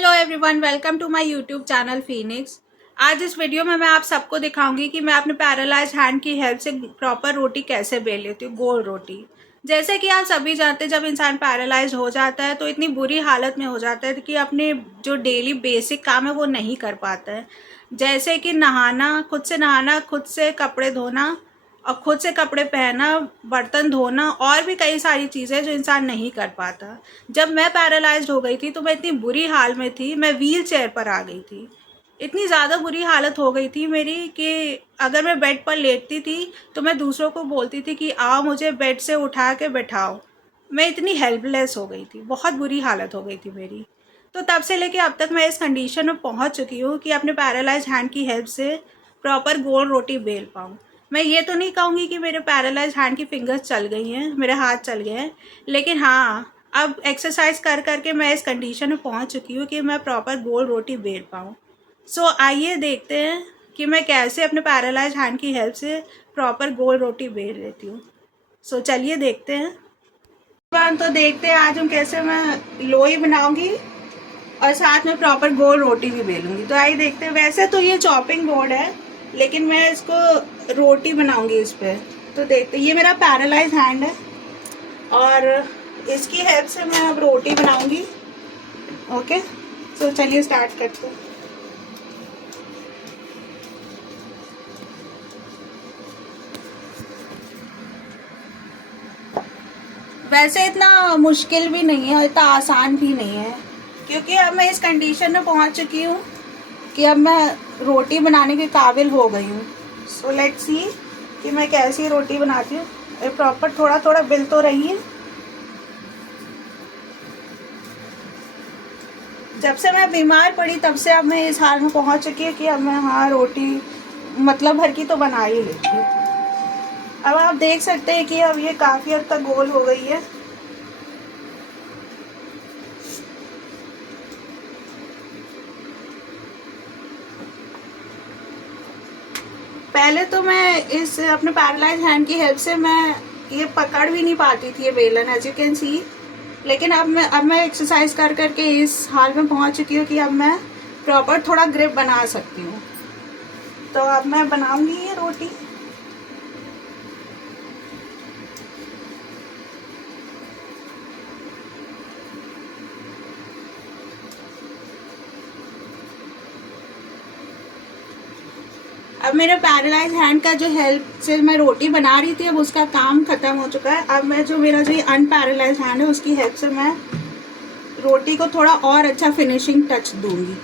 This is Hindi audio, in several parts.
Hello everyone, welcome to my YouTube channel Phoenix. आज इस वीडियो में मैं आप सबको दिखाऊंगी कि मैं अपने पैरालाइज हैंड की हेल्प से प्रॉपर रोटी कैसे बेल लेती हूँ, गोल रोटी। जैसे कि आप सभी जानते हैं, जब इंसान पैरालाइज हो जाता है तो इतनी बुरी हालत में हो जाता है कि अपने जो डेली बेसिक काम है वो नहीं कर पाता है। जैसे कि नहाना, खुद से कपड़े धोना और खुद से कपड़े पहनना, बर्तन धोना और भी कई सारी चीज़ें जो इंसान नहीं कर पाता। जब मैं पैरालाइज्ड हो गई थी तो मैं इतनी बुरी हाल में थी, मैं व्हील चेयर पर आ गई थी। इतनी ज़्यादा बुरी हालत हो गई थी मेरी कि अगर मैं बेड पर लेटती थी तो मैं दूसरों को बोलती थी कि आओ मुझे बेड से उठा के बैठाओ। मैं इतनी हेल्पलेस हो गई थी, बहुत बुरी हालत हो गई थी मेरी। तो तब से लेके अब तक मैं इस कंडीशन में पहुंच चुकी हूँ कि अपने पैरालाइज हैंड की हेल्प से प्रॉपर गोल रोटी बेल पाऊँ। मैं ये तो नहीं कहूँगी कि मेरे पैरालाइज हैंड की फिंगर्स चल गई हैं, मेरे हाथ चल गए हैं, लेकिन हाँ, अब एक्सरसाइज कर करके मैं इस कंडीशन में पहुंच चुकी हूँ कि मैं प्रॉपर गोल रोटी बेल पाऊँ। सो आइए देखते हैं कि मैं कैसे अपने पैरालाइज हैंड की हेल्प से प्रॉपर गोल रोटी बेल लेती हूँ। सो चलिए देखते हैं। तो देखते हैं आज हम कैसे मैं लोई बनाऊंगी और साथ में प्रॉपर गोल रोटी भी बेलूंगी। तो आइए देखते हैं। वैसे तो ये चॉपिंग बोर्ड है, लेकिन मैं इसको रोटी बनाऊंगी इस पर। तो देखते, ये मेरा पैरालाइज हैंड है और इसकी हेल्प से मैं अब रोटी बनाऊंगी। ओके, तो चलिए स्टार्ट करते हैं। वैसे इतना मुश्किल भी नहीं है और इतना आसान भी नहीं है, क्योंकि अब मैं इस कंडीशन में पहुंच चुकी हूँ कि अब मैं रोटी बनाने के काबिल हो गई हूँ। सो लेट्स सी कि मैं कैसी रोटी बनाती हूँ। प्रॉपर थोड़ा थोड़ा बेल तो रही है। जब से मैं बीमार पड़ी तब से अब मैं इस हाल में पहुंच चुकी है कि अब मैं हाँ रोटी मतलब भर की तो बना ही लेती हूँ। अब आप देख सकते हैं कि अब ये काफ़ी हद तक गोल हो गई है। पहले तो मैं इस अपने पैरालाइज हैंड की हेल्प से मैं ये पकड़ भी नहीं पाती थी, ये बेलन, एज यू कैन सी। लेकिन अब मैं एक्सरसाइज कर करके इस हाल में पहुंच चुकी हूँ कि अब मैं प्रॉपर थोड़ा ग्रिप बना सकती हूँ। तो अब मैं बनाऊंगी ये रोटी। अब मेरे पैरालाइज हैंड का जो हेल्प से मैं रोटी बना रही थी, अब उसका काम खत्म हो चुका है। अब मैं जो मेरा जो अनपैरालाइज हैंड है उसकी हेल्प से मैं रोटी को थोड़ा और अच्छा फिनिशिंग टच दूंगी।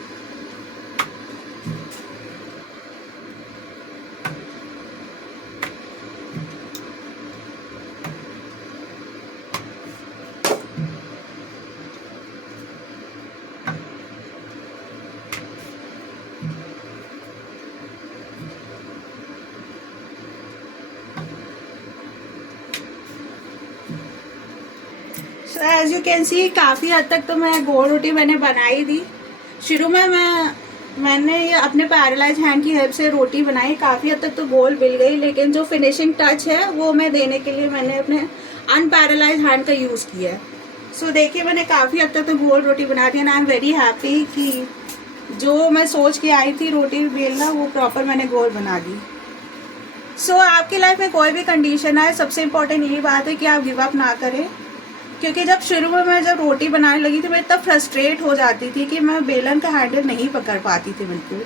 एज यू कैन सी काफ़ी हद तक तो मैं गोल रोटी मैंने बनाई दी। शुरू में मैंने ये अपने पैरालाइज हैंड की हेल्प से रोटी बनाई, काफ़ी हद तक तो गोल मिल गई, लेकिन जो फिनिशिंग टच है वो मैं देने के लिए मैंने अपने अनपैरालाइज हैंड का यूज़ किया है। सो देखिए, मैंने काफ़ी हद तक तो गोल रोटी बना दी and I am very happy कि जो मैं सोच के आई थी रोटी बेलना वो प्रॉपर मैंने गोल बना दी। सो आपकी लाइफ में कोई भी कंडीशन आए, सबसे इम्पोर्टेंट यही बात है कि आप गिव अप ना करें। क्योंकि जब शुरू में मैं जब रोटी बनाने लगी थी, मैं इतना फ्रस्ट्रेट हो जाती थी कि मैं बेलन का हैंडल नहीं पकड़ पाती थी बिल्कुल।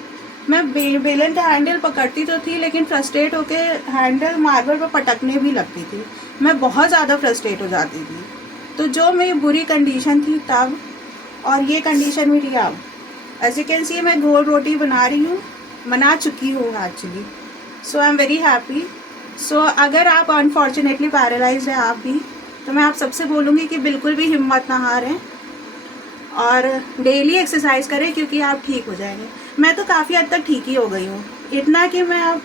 मैं बेलन का हैंडल पकड़ती तो थी, लेकिन फ्रस्ट्रेट होके हैंडल मार्बल पर पटकने भी लगती थी। मैं बहुत ज़्यादा फ्रस्ट्रेट हो जाती थी। तो जो मेरी बुरी कंडीशन थी तब, और ये कंडीशन मेरी अब, एज यू कैन सी मैं गोल रोटी बना रही हूँ, बना चुकी हूँ actually. So I am very happy. So अगर आप अनफॉर्चुनेटली पैरालाइज है आप भी, तो मैं आप सबसे बोलूँगी कि बिल्कुल भी हिम्मत ना हारें और डेली एक्सरसाइज करें, क्योंकि आप ठीक हो जाएंगे। मैं तो काफ़ी हद तक ठीक ही हो गई हूँ, इतना कि मैं अब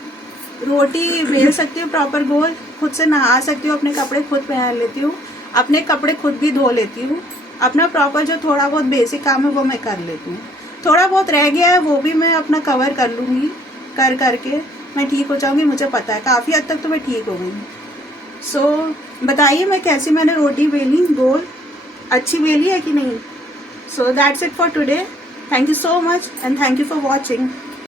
रोटी बेल सकती हूँ प्रॉपर गोल, खुद से नहा सकती हूँ, अपने कपड़े खुद पहन लेती हूँ, अपने कपड़े खुद भी धो लेती हूँ, अपना प्रॉपर जो थोड़ा बहुत बेसिक काम है वो मैं कर लेती हूँ। थोड़ा बहुत रह गया है वो भी मैं अपना कवर कर लूँगी, कर करके मैं ठीक हो जाऊँगी। मुझे पता है काफ़ी हद तक तो मैं ठीक हो गई हूँ। सो बताइए मैं कैसी मैंने रोटी बेली, गोल अच्छी बेली है कि नहीं। So that's it for today. Thank you so much and thank you for watching.